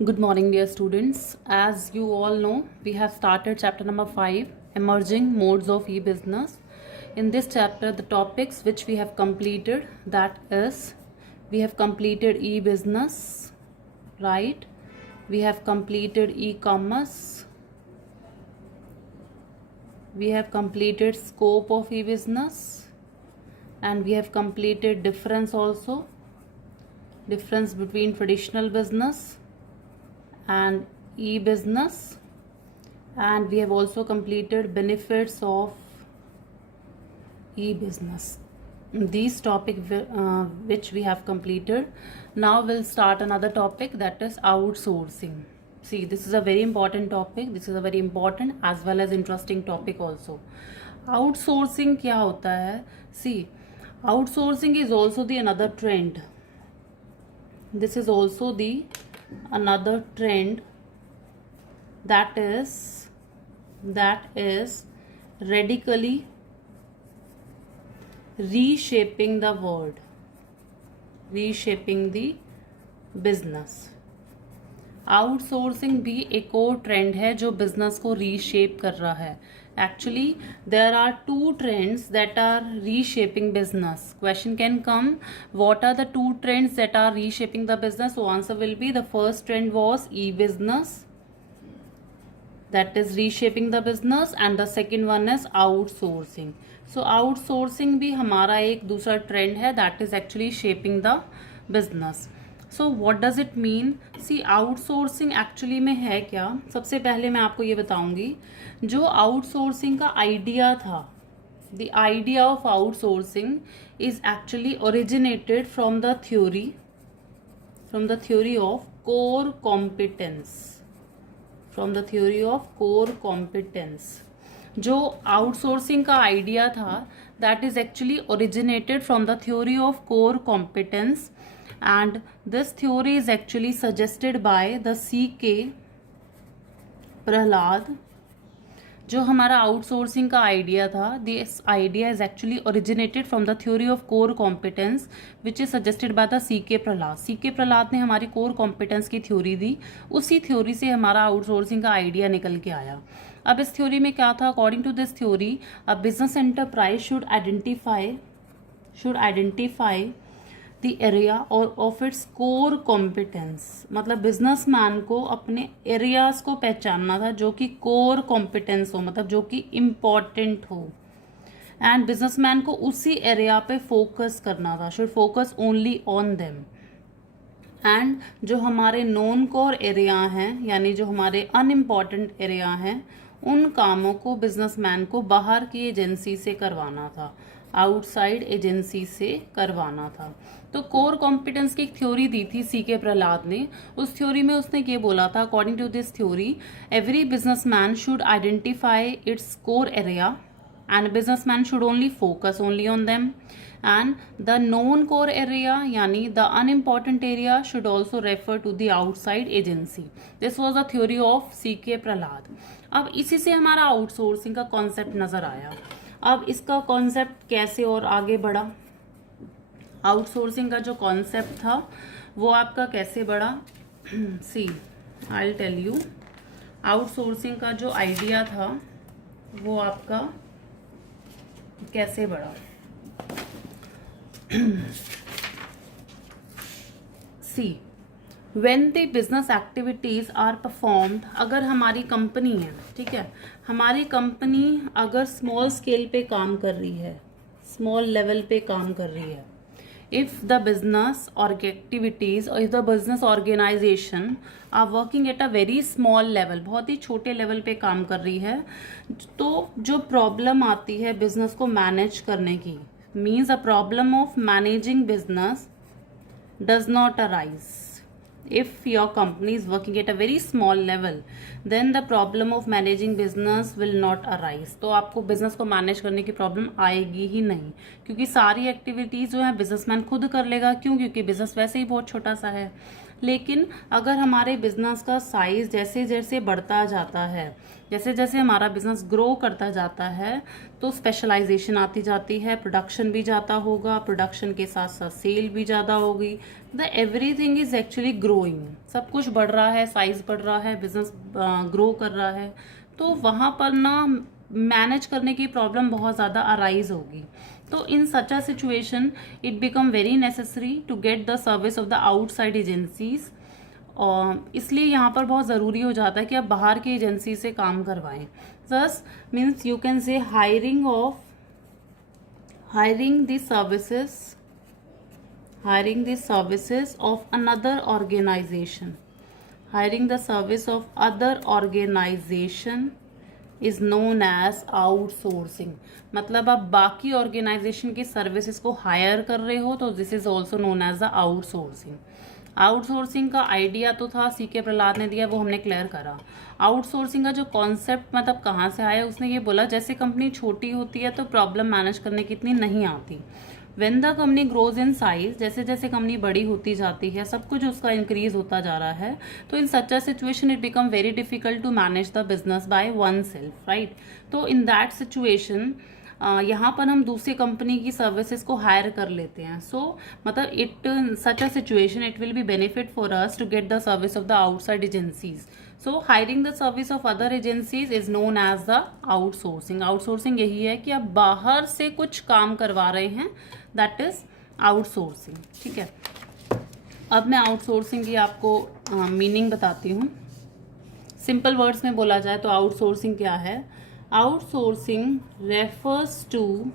Good morning, dear students. As you all know, we have started chapter number 5, Emerging Modes of E-Business. In this chapter, the topics which we have completed, that is, we have completed e-business, right? We have completed e-commerce. We have completed scope of e-business. And we have completed difference also. Difference between traditional business and e-business, and we have also completed benefits of e-business. These topics which we have completed. Now we'll start another topic, that is outsourcing. See, this is a very important topic. This is a very important as well as interesting topic also. Outsourcing क्या होता है? See, outsourcing is also the another trend. This is also the another trend that is radically reshaping the world, reshaping the business. Outsourcing भी एक और trend है जो business को reshape कर रहा है. Actually there are two trends that are reshaping business. Question can come, what are the two trends that are reshaping the business? So answer will be the first trend was e business, that is reshaping the business, and the second one is outsourcing. So outsourcing भी हमारा एक दूसरा trend है that is actually shaping the business. So what does it mean? See, outsourcing actually में है क्या? सबसे पहले मैं आपको ये बताऊंगी, जो outsourcing का आइडिया था, the idea of outsourcing is actually originated from the theory of core competence. From the theory of core competence. जो outsourcing का आइडिया था, that is actually originated from the theory of core competence, and this theory is actually suggested by the C.K. Prahalad. जो हमारा outsourcing का idea था, this idea is actually originated from the theory of core competence which is suggested by the C K Prahalad. C K Prahalad ने हमारी core competence की theory दी, उसी theory से हमारा आउटसोर्सिंग का आइडिया निकल के आया. अब इस थ्योरी में क्या था? According to this theory, a business enterprise should identify the area of its core competence. मतलब बिजनेसमैन को अपने एरियाज को पहचानना था जो कि कोर कॉम्पिटेंस हो, मतलब जो कि इम्पॉर्टेंट हो, एंड बिजनेसमैन को उसी एरिया पे फोकस करना था, should focus only on them. And जो हमारे नॉन कोर एरिया हैं, यानी जो हमारे अनइम्पॉर्टेंट एरिया हैं, उन कामों को बिजनेसमैन को बाहर की एजेंसी से करवाना था, आउटसाइड एजेंसी से करवाना था. तो कोर कॉम्पिटेंस की एक थ्योरी दी थी सी के प्रहलाद ने. उस थ्योरी में उसने ये बोला था, according to this theory, every businessman should identify its core area and businessman should only focus only on them, and the non core area यानी the unimportant area should also refer to the outside agency. This was the theory of C K Prahalad. अब इसी से हमारा outsourcing का concept नजर आया. अब इसका कॉन्सेप्ट कैसे और आगे बढ़ा? आउटसोर्सिंग का जो कॉन्सेप्ट था वो आपका कैसे बढ़ा? See, I will tell you. Outsourcing का जो आइडिया था वो आपका कैसे बढ़ा. सी, when the business activities are performed, अगर हमारी कंपनी है, ठीक है, हमारी कंपनी अगर स्मॉल स्केल पे काम कर रही है, स्मॉल लेवल पे काम कर रही है, if the business or activities or if the business organization are working at a very small level, बहुत ही छोटे लेवल पे काम कर रही है, तो जो प्रॉब्लम आती है बिजनेस को मैनेज करने की, means a problem of managing business does not arise. If your company is working at a very small level, then the problem of managing business will not arise. तो आपको business को manage करने की problem आएगी ही नहीं, क्योंकि सारी activities जो है बिजनेसमैन खुद कर लेगा. क्यों? क्योंकि बिजनेस वैसे ही बहुत छोटा सा है. लेकिन अगर हमारे बिजनेस का साइज जैसे जैसे बढ़ता जाता है, जैसे जैसे हमारा बिजनेस ग्रो करता जाता है तो स्पेशलाइजेशन आती जाती है, प्रोडक्शन भी ज़्यादा होगा, प्रोडक्शन के साथ साथ सेल भी ज़्यादा होगी, the everything is actually growing, सब कुछ बढ़ रहा है, साइज बढ़ रहा है, बिजनेस ग्रो कर रहा है, तो वहाँ पर ना मैनेज करने की प्रॉब्लम बहुत ज़्यादा अराइज होगी। तो in such a situation it become very necessary to get the service of the outside agencies, और इसलिए यहाँ पर बहुत ज़रूरी हो जाता है कि आप बाहर की एजेंसी से काम करवाएं। This means you can say hiring the services of another organisation, hiring the service of other organization is known as outsourcing। मतलब आप बाकी ऑर्गेनाइजेशन की सर्विसेज को हायर कर रहे हो तो this is also known as the outsourcing. Outsourcing का आइडिया तो था सीके प्रहलाद ने दिया, वो हमने क्लियर करा। आउटसोर्सिंग का जो कॉन्सेप्ट मतलब कहाँ से आया, उसने ये बोला जैसे कंपनी छोटी होती है तो प्रॉब्लम मैनेज करने की इतनी नहीं आती। When the company grows in size, जैसे जैसे कंपनी बड़ी होती जाती है, सब कुछ उसका इंक्रीज होता जा रहा है, तो in such a situation it become very difficult to manage the business by oneself, right. तो इन दैट सिचुएशन यहाँ पर हम दूसरी कंपनी की सर्विसेज को हायर कर लेते हैं। सो मतलब it such a situation it will be benefit for us to get the service of the outside agencies. So hiring the service of other agencies is known as the outsourcing. Outsourcing यही है कि आप बाहर से कुछ काम करवा रहे हैं, दैट इज आउटसोर्सिंग। ठीक है, अब मैं आउटसोर्सिंग की आपको मीनिंग बताती हूँ। सिंपल वर्ड्स में बोला जाए तो आउटसोर्सिंग क्या है। Outsourcing refers to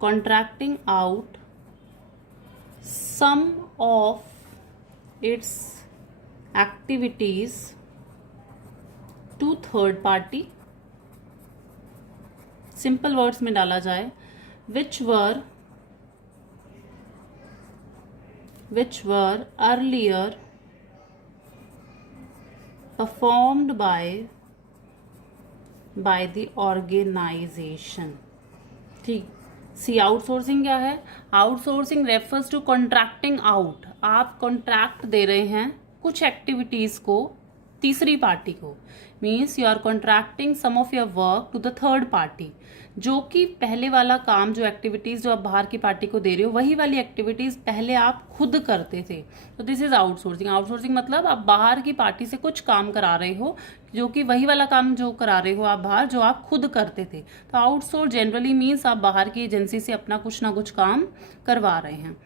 contracting out some of its activities to third party। Simple words में डाला जाए which were earlier performed by the organization। ठीक, सी आउटसोर्सिंग क्या है। Outsourcing refers to contracting out, आप कॉन्ट्रैक्ट दे रहे हैं कुछ एक्टिविटीज को तीसरी पार्टी को, means you are contracting some of your work to the third party, जो कि पहले वाला काम, जो एक्टिविटीज जो आप बाहर की पार्टी को दे रहे हो वही वाली एक्टिविटीज पहले आप खुद करते थे, तो दिस इज आउटसोर्सिंग। आउटसोर्सिंग मतलब आप बाहर की पार्टी से कुछ काम करा रहे हो, जो कि वही वाला काम जो करा रहे हो आप बाहर, जो आप खुद करते थे। तो आउटसोर्स जनरली मीन्स आप बाहर की एजेंसी से अपना कुछ ना कुछ काम करवा रहे हैं।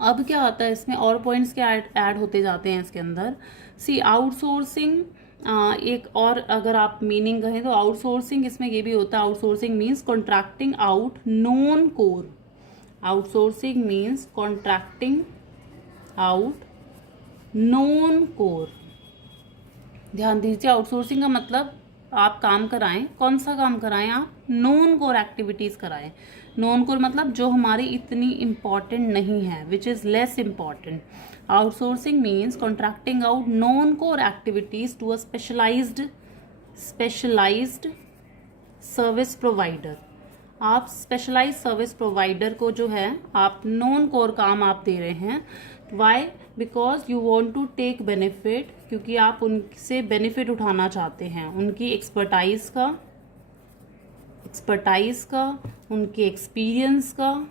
अब क्या होता है इसमें, और पॉइंट्स क्या ऐड होते जाते हैं इसके अंदर। सी आउटसोर्सिंग एक और अगर आप मीनिंग कहें तो आउटसोर्सिंग इसमें ये भी होता है, outsourcing means contracting out non core. Outsourcing means contracting out non core. ध्यान दीजिए, आउटसोर्सिंग का मतलब आप काम कराएं, कौन सा काम कराएं आप, नॉन कोर एक्टिविटीज कराएं। नॉन कोर मतलब जो हमारी इतनी इम्पॉर्टेंट नहीं है, which is less important. Outsourcing means contracting out non core activities to a specialised service provider. आप स्पेशलाइज सर्विस प्रोवाइडर को जो है आप नॉन कोर काम आप दे रहे हैं। Why, because you want to take benefit, क्योंकि आप उनसे बेनिफिट उठाना चाहते हैं, उनकी एक्सपर्टाइज का, उनके एक्सपीरियंस का,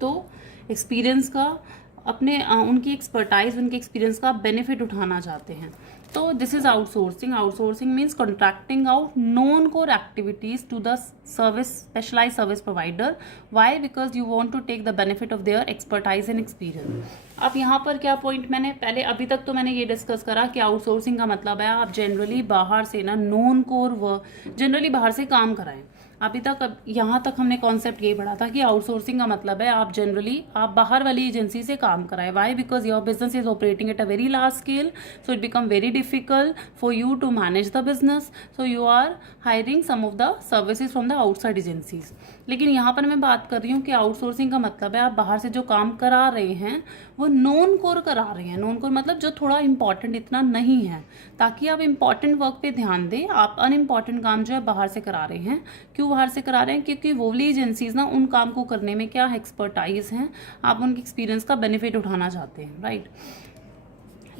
तो एक्सपीरियंस का अपने उनकी एक्सपर्टाइज, उनके एक्सपीरियंस का बेनिफिट उठाना चाहते हैं। तो this is outsourcing. Outsourcing means contracting out non core activities to the specialise service provider. Why, because you want to take the benefit of their expertise and experience. अब यहाँ पर क्या पॉइंट मैंने पहले, अभी तक तो मैंने ये डिस्कस करा कि आउटसोर्सिंग का मतलब है आप जनरली बाहर से ना नॉन कोर वर्क जनरली बाहर से काम कराएं। अभी तक यहाँ तक हमने कॉन्सेप्ट ये पढ़ा था कि आउटसोर्सिंग का मतलब है आप जनरली आप बाहर वाली एजेंसी से काम कराएं। Why, because your business is operating at a very large scale, so it become very difficult for you to manage the business, so you are hiring some of the services from the outside agencies. लेकिन यहाँ पर मैं बात कर रही हूँ कि outsourcing का मतलब है आप बाहर से जो काम करा रहे हैं वो नॉन कोर करा रहे हैं। नॉन कोर मतलब जो थोड़ा इंपॉर्टेंट इतना नहीं है, ताकि आप इंपॉर्टेंट वर्क पे ध्यान दें। आप अनइम्पॉर्टेंट काम जो है बाहर से करा रहे हैं। क्यों बाहर से करा रहे हैं? क्योंकि वो वाली एजेंसीज ना उन काम को करने में क्या एक्सपर्टाइज हैं, आप उनके एक्सपीरियंस का बेनिफिट उठाना चाहते हैं, राइट।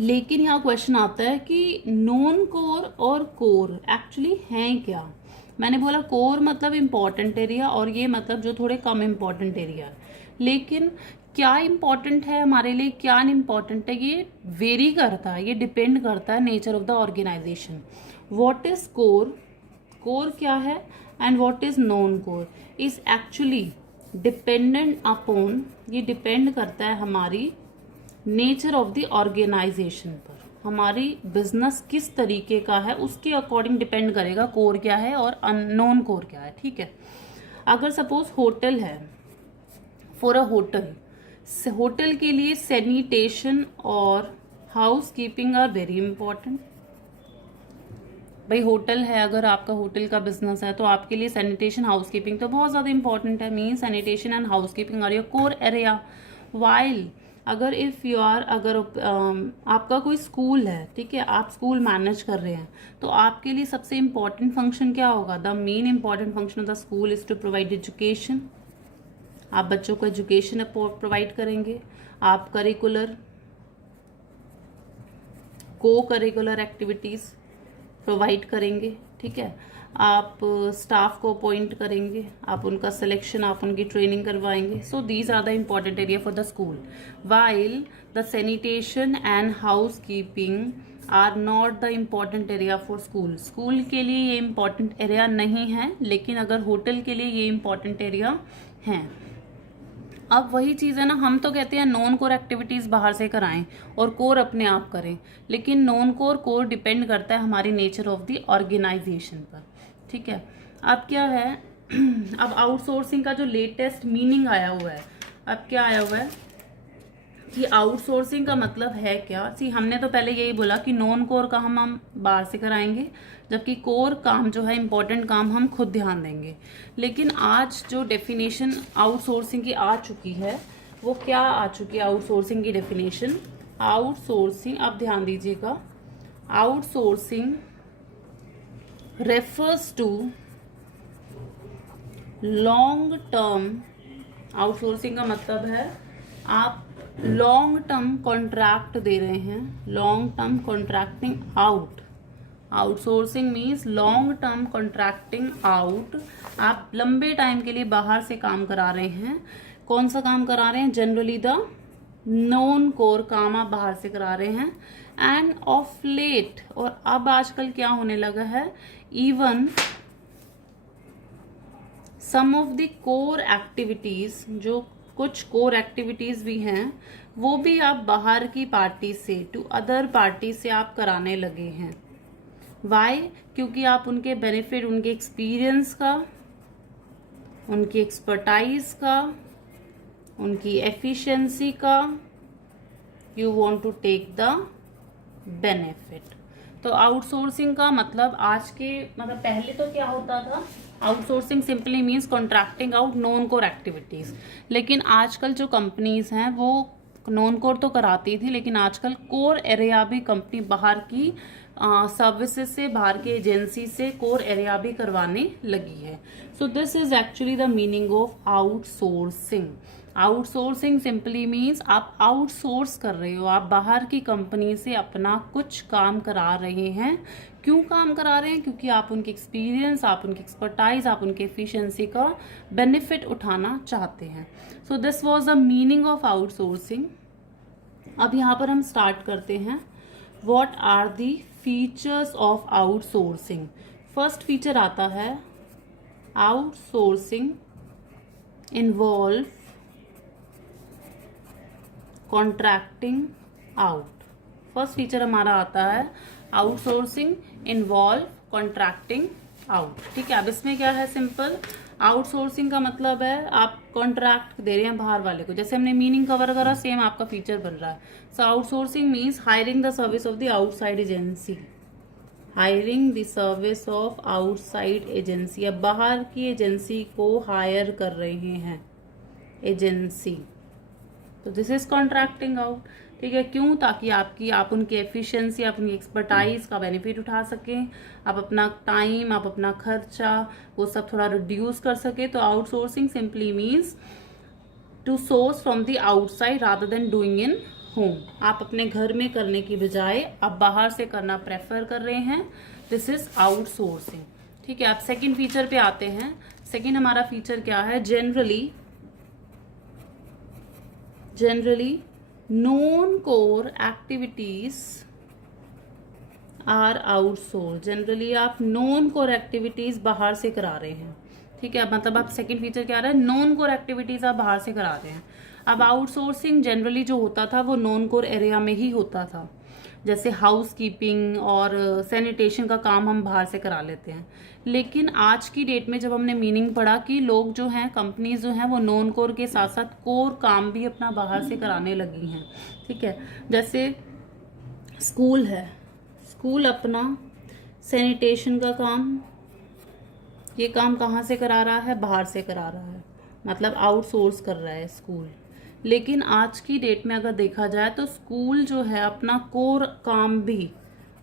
लेकिन यहाँ क्वेश्चन आता है कि नॉन कोर और कोर एक्चुअली हैं क्या। मैंने बोला कोर मतलब इम्पॉर्टेंट एरिया और ये मतलब जो थोड़े कम इम्पॉर्टेंट एरिया है, लेकिन क्या इम्पॉर्टेंट है हमारे लिए क्या इम्पॉर्टेंट है ये वेरी करता है, ये डिपेंड करता है nature of the organisation. What is core, core क्या है, and what is non core is actually dependent upon, ये डिपेंड करता है हमारी नेचर ऑफ द ऑर्गेनाइजेशन पर, हमारी बिजनेस किस तरीके का है उसके अकॉर्डिंग डिपेंड करेगा कोर क्या है और नॉन कोर क्या है। ठीक है, अगर सपोज होटल है, फॉर अ होटल, होटल के लिए सैनिटेशन और house keeping are very important. भाई होटल है, अगर आपका होटल का बिजनेस है तो आपके लिए सैनिटेशन हाउस कीपिंग तो बहुत ज़्यादा इंपॉर्टेंट है। Mean sanitation and housekeeping are your core area. While अगर इफ़ यू आर, अगर आपका कोई स्कूल है, ठीक है, आप स्कूल मैनेज कर रहे हैं, तो आपके लिए सबसे इम्पॉर्टेंट फंक्शन क्या होगा? The main important function of the school is to provide education. आप बच्चों को एजुकेशन प्रोवाइड करेंगे, आप करिकुलर, को करिकुलर एक्टिविटीज़ प्रोवाइड करेंगे, ठीक है, आप स्टाफ को अपॉइंट करेंगे, आप उनका सिलेक्शन, आप उनकी ट्रेनिंग करवाएंगे। So these are the important area for the school. While the sanitation and housekeeping are not the important area for school. School के लिए ये इम्पॉर्टेंट एरिया नहीं है, लेकिन अगर होटल के लिए ये इम्पॉर्टेंट एरिया है। अब वही चीज़ है ना, हम तो कहते हैं नॉन कोर एक्टिविटीज़ बाहर से कराएं और कोर अपने आप करें, लेकिन नॉन कोर कोर डिपेंड करता है हमारी नेचर ऑफ द ऑर्गेनाइजेशन पर। ठीक है, अब क्या है अब आउटसोर्सिंग का जो लेटेस्ट मीनिंग आया हुआ है, अब क्या आया हुआ है कि आउटसोर्सिंग का मतलब है क्या। सी हमने तो पहले यही बोला कि नॉन कोर का हम बाहर से कराएंगे, जबकि कोर काम जो है इम्पोर्टेंट काम हम खुद ध्यान देंगे। लेकिन आज जो डेफिनेशन आउटसोर्सिंग की आ चुकी है वो क्या आ चुकी है? आउटसोर्सिंग की डेफिनेशन, आउटसोर्सिंग, आप ध्यान दीजिएगा, outsourcing refers to long term, outsourcing का मतलब है आप लॉन्ग टर्म कॉन्ट्रैक्ट दे रहे हैं, long term contracting out. Outsourcing means long term contracting out, आप लंबे टाइम के लिए बाहर से काम करा रहे हैं। कौन सा काम करा रहे हैं? जनरली द नॉन कोर काम आप बाहर से करा रहे हैं। एंड ऑफ लेट, और अब आजकल क्या होने लगा है, even some of the core activities, जो कुछ कोर एक्टिविटीज भी हैं, वो भी आप बाहर की पार्टी से, टू अदर पार्टी से आप कराने लगे हैं। वाई? क्योंकि आप उनके बेनिफिट, उनके एक्सपीरियंस का, उनकी एक्सपर्टाइज का, उनकी एफिशिएंसी का, you want to take the benefit. तो आउटसोर्सिंग का मतलब आज के, मतलब पहले तो क्या होता था, outsourcing simply means contracting out non core activities. लेकिन आजकल जो कंपनीज हैं वो नॉन कोर तो कराती थी, लेकिन आजकल कोर एरिया भी कंपनी बाहर की सर्विसेज से, बाहर की एजेंसी से कोर एरिया भी करवाने लगी है। So this is actually the meaning of outsourcing. Outsourcing simply means आप आउटसोर्स कर रहे हो, आप बाहर की कंपनी से अपना कुछ काम करा रहे हैं। क्यों काम करा रहे हैं? क्योंकि आप उनकी एक्सपीरियंस, आप उनकी एक्सपर्टाइज, आप उनकी एफिशिएंसी का बेनिफिट उठाना चाहते हैं। So this was the meaning of outsourcing. अब यहाँ पर हम स्टार्ट करते हैं, what are the features of outsourcing. First feature आता है outsourcing involve contracting out. First feature हमारा आता है आउटसोर्सिंग इन्वॉल्व कॉन्ट्रैक्टिंग आउट। ठीक है, अब इसमें क्या है, सिंपल आउटसोर्सिंग का मतलब है आप कॉन्ट्रैक्ट दे रहे हैं बाहर वाले को। जैसे हमने मीनिंग कवर करा, सेम आपका फीचर बन रहा है। So outsourcing means hiring the service of the outside agency, hiring the service of outside agency. अब बाहर की एजेंसी को हायर कर रहे हैं एजेंसी, तो दिस इज कॉन्ट्रैक्टिंग आउट। ठीक है, क्यों? ताकि आप उनकी एफिशिएंसी, आप उनकी एक्सपर्टाइज का बेनिफिट उठा सकें, आप अपना टाइम, आप अपना खर्चा, वो सब थोड़ा रिड्यूस कर सके। तो outsourcing simply means to source from the outside rather than doing in home, आप अपने घर में करने की बजाय आप बाहर से करना प्रेफर कर रहे हैं, दिस इज आउटसोर्सिंग। ठीक है, आप सेकंड फीचर पे आते हैं। सेकंड हमारा फीचर क्या है, generally non core activities are outsource. Generally आप नॉन कोर एक्टिविटीज बाहर से करा रहे हैं। ठीक है, मतलब आप सेकंड फीचर क्या आ रहा है, नॉन कोर एक्टिविटीज आप बाहर से करा रहे हैं। अब आउटसोर्सिंग जनरली जो होता था वो नॉन कोर एरिया में ही होता था, जैसे हाउस कीपिंग और सैनिटेशन का काम हम बाहर से करा लेते हैं। लेकिन आज की डेट में जब हमने मीनिंग पढ़ा कि लोग जो हैं, कंपनीज जो हैं, वो नॉन कोर के साथ साथ कोर काम भी अपना बाहर से कराने लगी हैं। ठीक है, जैसे स्कूल है, स्कूल अपना सैनिटेशन का काम, ये काम कहाँ से करा रहा है, बाहर से करा रहा है, मतलब आउटसोर्स कर रहा है स्कूल। लेकिन आज की डेट में अगर देखा जाए तो स्कूल जो है अपना कोर काम भी,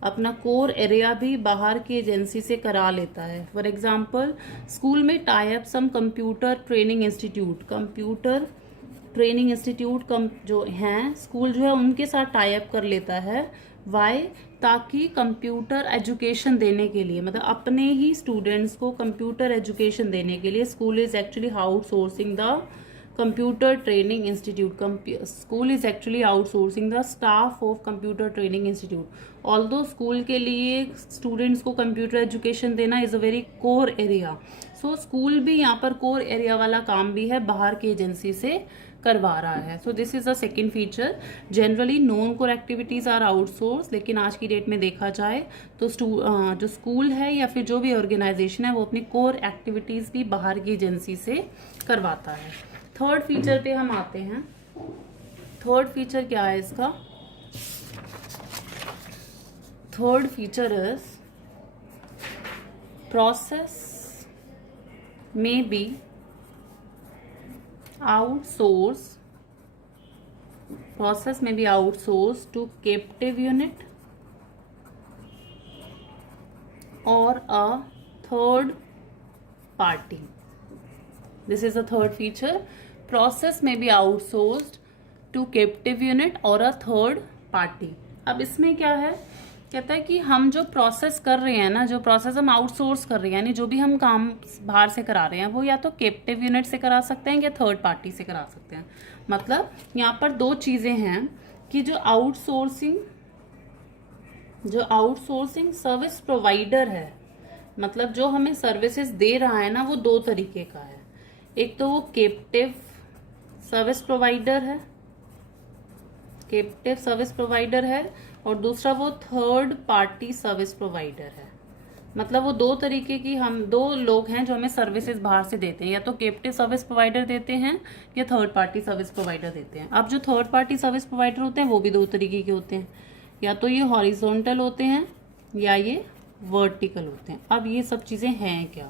अपना कोर एरिया भी बाहर की एजेंसी से करा लेता है। फॉर एग्जाम्पल, स्कूल में tie up some computer training institute जो हैं, स्कूल जो है उनके साथ टाई अप कर लेता है। वाई? ताकि कंप्यूटर एजुकेशन देने के लिए, मतलब अपने ही स्टूडेंट्स को कंप्यूटर एजुकेशन देने के लिए school is actually outsourcing the computer training institute. School is actually outsourcing the staff of computer training institute. Although school के लिए students को computer education देना is a very core area, so school भी यहाँ पर core area वाला काम भी है बाहर की एजेंसी से करवा रहा है। So this is the second feature. Generally non-core activities are outsourced, लेकिन आज की डेट में देखा जाए तो जो स्कूल है या फिर जो भी ऑर्गेनाइजेशन है वो अपनी कोर एक्टिविटीज भी बाहर की एजेंसी से करवाता है। थर्ड फीचर पे हम आते हैं। थर्ड फीचर क्या है इसका, third feature is process may be outsource to captive unit or a third party. This is the third feature, process may be outsourced to captive unit or a third party. अब इसमें क्या है, कहता है कि हम जो प्रोसेस कर रहे हैं ना, जो प्रोसेस हम आउटसोर्स कर रहे हैं, यानी जो भी हम काम बाहर से करा रहे हैं वो या तो कैप्टिव यूनिट से करा सकते हैं या थर्ड पार्टी से करा सकते हैं। मतलब यहाँ पर दो चीजें हैं कि जो आउटसोर्सिंग सर्विस प्रोवाइडर है, मतलब जो हमें सर्विसेज दे रहा है ना, वो दो तरीके का है। एक तो वो कैप्टिव सर्विस प्रोवाइडर है और दूसरा वो थर्ड पार्टी सर्विस प्रोवाइडर है। मतलब वो दो तरीके की, हम दो लोग हैं जो हमें सर्विसेज बाहर से देते हैं, या तो कैप्टिव सर्विस प्रोवाइडर देते हैं या थर्ड पार्टी सर्विस प्रोवाइडर देते हैं। अब जो थर्ड पार्टी सर्विस प्रोवाइडर होते हैं वो भी दो तरीके के होते हैं, या तो ये हॉरिजॉन्टल होते हैं या ये वर्टिकल होते हैं। अब ये सब चीजें हैं क्या,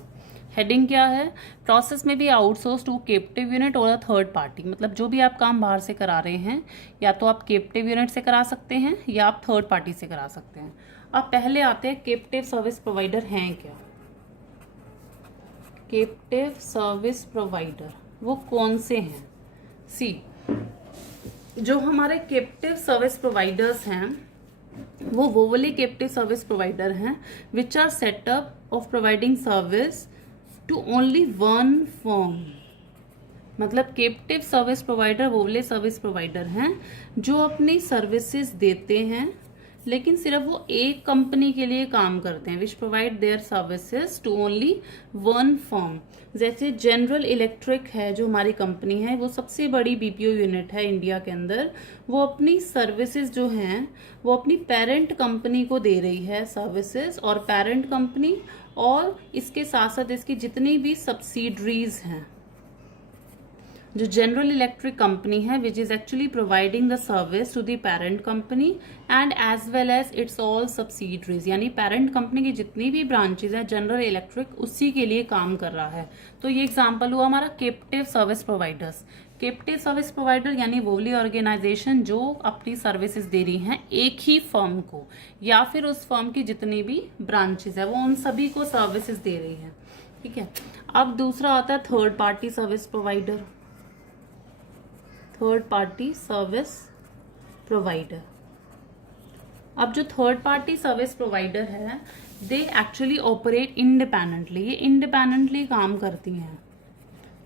हेडिंग क्या है, प्रोसेस में भी आउटसोर्स टू कैप्टिव यूनिट और थर्ड पार्टी। मतलब जो भी आप काम बाहर से करा रहे हैं या तो आप कैप्टिव यूनिट से करा सकते हैं या आप थर्ड पार्टी से करा सकते हैं। अब पहले आते हैं कैप्टिव सर्विस प्रोवाइडर हैं क्या। कैप्टिव सर्विस प्रोवाइडर वो कौन से हैं, सी जो हमारे कैप्टिव सर्विस प्रोवाइडर्स हैं वो वाले कैप्टिव सर्विस प्रोवाइडर हैं which are set up of providing service to only one firm. मतलब कैप्टिव सर्विस प्रोवाइडर वो वाले सर्विस प्रोवाइडर हैं जो अपनी सर्विसेज देते हैं लेकिन सिर्फ वो एक कंपनी के लिए काम करते हैं, which provide their services to only one firm. जैसे जनरल इलेक्ट्रिक है जो हमारी कंपनी है, वो सबसे बड़ी बीपीओ यूनिट है इंडिया के अंदर, वो अपनी सर्विसेज जो हैं वो अपनी पेरेंट कंपनी को दे रही है सर्विसेज, और पेरेंट कंपनी और इसके साथ साथ इसकी जितनी भी सब्सिडरीज हैं, जो जनरल इलेक्ट्रिक कंपनी है which is actually providing the service to the parent company and as well as its all subsidiaries, यानी पेरेंट कंपनी की जितनी भी ब्रांचेज है जनरल इलेक्ट्रिक उसी के लिए काम कर रहा है। तो ये एग्जांपल हुआ हमारा captive service providers. Captive service provider यानी वो वाली ऑर्गेनाइजेशन जो अपनी सर्विसेज दे रही हैं एक ही फर्म को या फिर उस फर्म की जितनी भी ब्रांचेज है वो उन सभी को सर्विसेज दे रही है। ठीक है, अब दूसरा आता है third party service provider. Third party service provider. अब जो थर्ड पार्टी सर्विस प्रोवाइडर है, दे एक्चुअली ऑपरेट इंडिपेंडेंटली, ये इंडिपेंडेंटली काम करती हैं।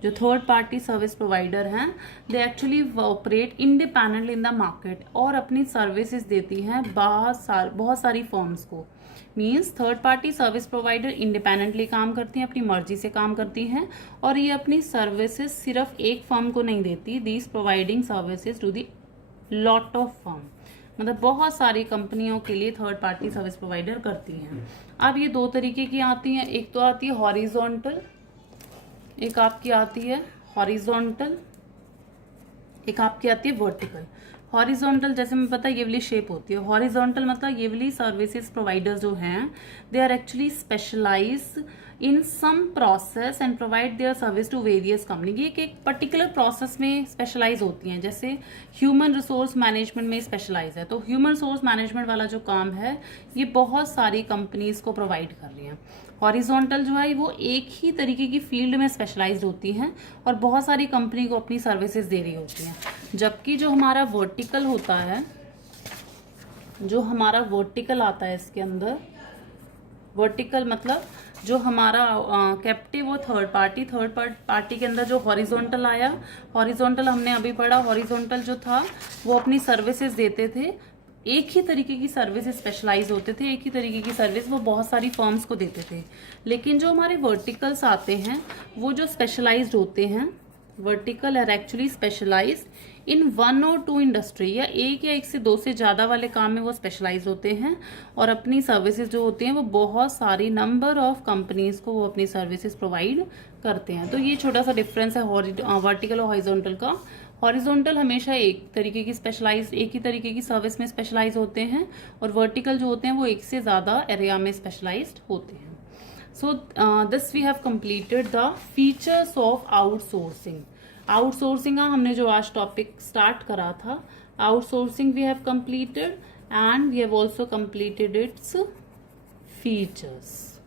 जो थर्ड पार्टी सर्विस प्रोवाइडर हैं, they actually operate independently in the market और अपनी सर्विसेज देती हैं बहुत सारी फर्म्स को। Means third party service provider independently काम करती हैं, अपनी मर्जी से काम करती हैं, और ये अपनी सर्विसेज सिर्फ एक फर्म को नहीं देती, these providing services to the lot of firm, मतलब बहुत सारी कंपनियों के लिए थर्ड पार्टी सर्विस प्रोवाइडर करती हैं। अब ये दो तरीके की आती हैं, एक तो आती है हॉरिजॉन्टल, एक आपकी आती है हॉरिजॉन्टल, एक आपकी आती है वर्टिकल। हॉरिजॉन्टल जैसे मैं पता ये वाली शेप होती है, हॉरिजॉन्टल मतलब ये वाली सर्विसेज प्रोवाइडर जो हैं, they are actually specialise in some process and provide their service to various company. ये एक पर्टिकुलर प्रोसेस में स्पेशलाइज होती हैं, जैसे ह्यूमन रिसोर्स मैनेजमेंट में स्पेशलाइज है, तो ह्यूमन रिसोर्स मैनेजमेंट वाला जो काम है ये बहुत सारी कंपनीज को प्रोवाइड कर रही हैं। हॉरिजॉन्टल जो है वो एक ही तरीके की फील्ड में स्पेशलाइज्ड होती हैं और बहुत सारी कंपनी को अपनी सर्विसेज दे रही होती हैं। जबकि जो हमारा वर्टिकल होता है, जो हमारा वर्टिकल आता है इसके अंदर, वर्टिकल मतलब जो हमारा कैप्टिव और थर्ड पार्टी के अंदर जो हॉरिजॉन्टल आया, हॉरिजॉन्टल हमने अभी पढ़ा, हॉरिजॉन्टल जो था वो अपनी सर्विसेज देते थे, एक ही तरीके की सर्विस स्पेशलाइज होते थे, एक ही तरीके की सर्विस वो बहुत सारी फर्म्स को देते थे। लेकिन जो हमारे वर्टिकल्स आते हैं वो जो स्पेशलाइज्ड होते हैं, vertical are actually specialised in one और टू इंडस्ट्री, या एक से दो से ज़्यादा वाले काम में वो स्पेशलाइज होते हैं और अपनी सर्विसेज जो होती हैं वो बहुत सारी नंबर ऑफ कंपनीज को वो अपनी सर्विसेज प्रोवाइड करते हैं। तो ये छोटा सा डिफरेंस है वर्टिकल और हॉरिजॉन्टल का। हॉरिजॉन्टल हमेशा एक तरीके की एक ही तरीके की सर्विस में स्पेशलाइज होते हैं, और वर्टिकल जो होते हैं वो एक से ज़्यादा एरिया में स्पेशलाइज्ड होते हैं। So this we have completed the features of outsourcing. Outsourcing का हमने जो आज टॉपिक स्टार्ट करा था, outsourcing we have completed and we have also completed its features.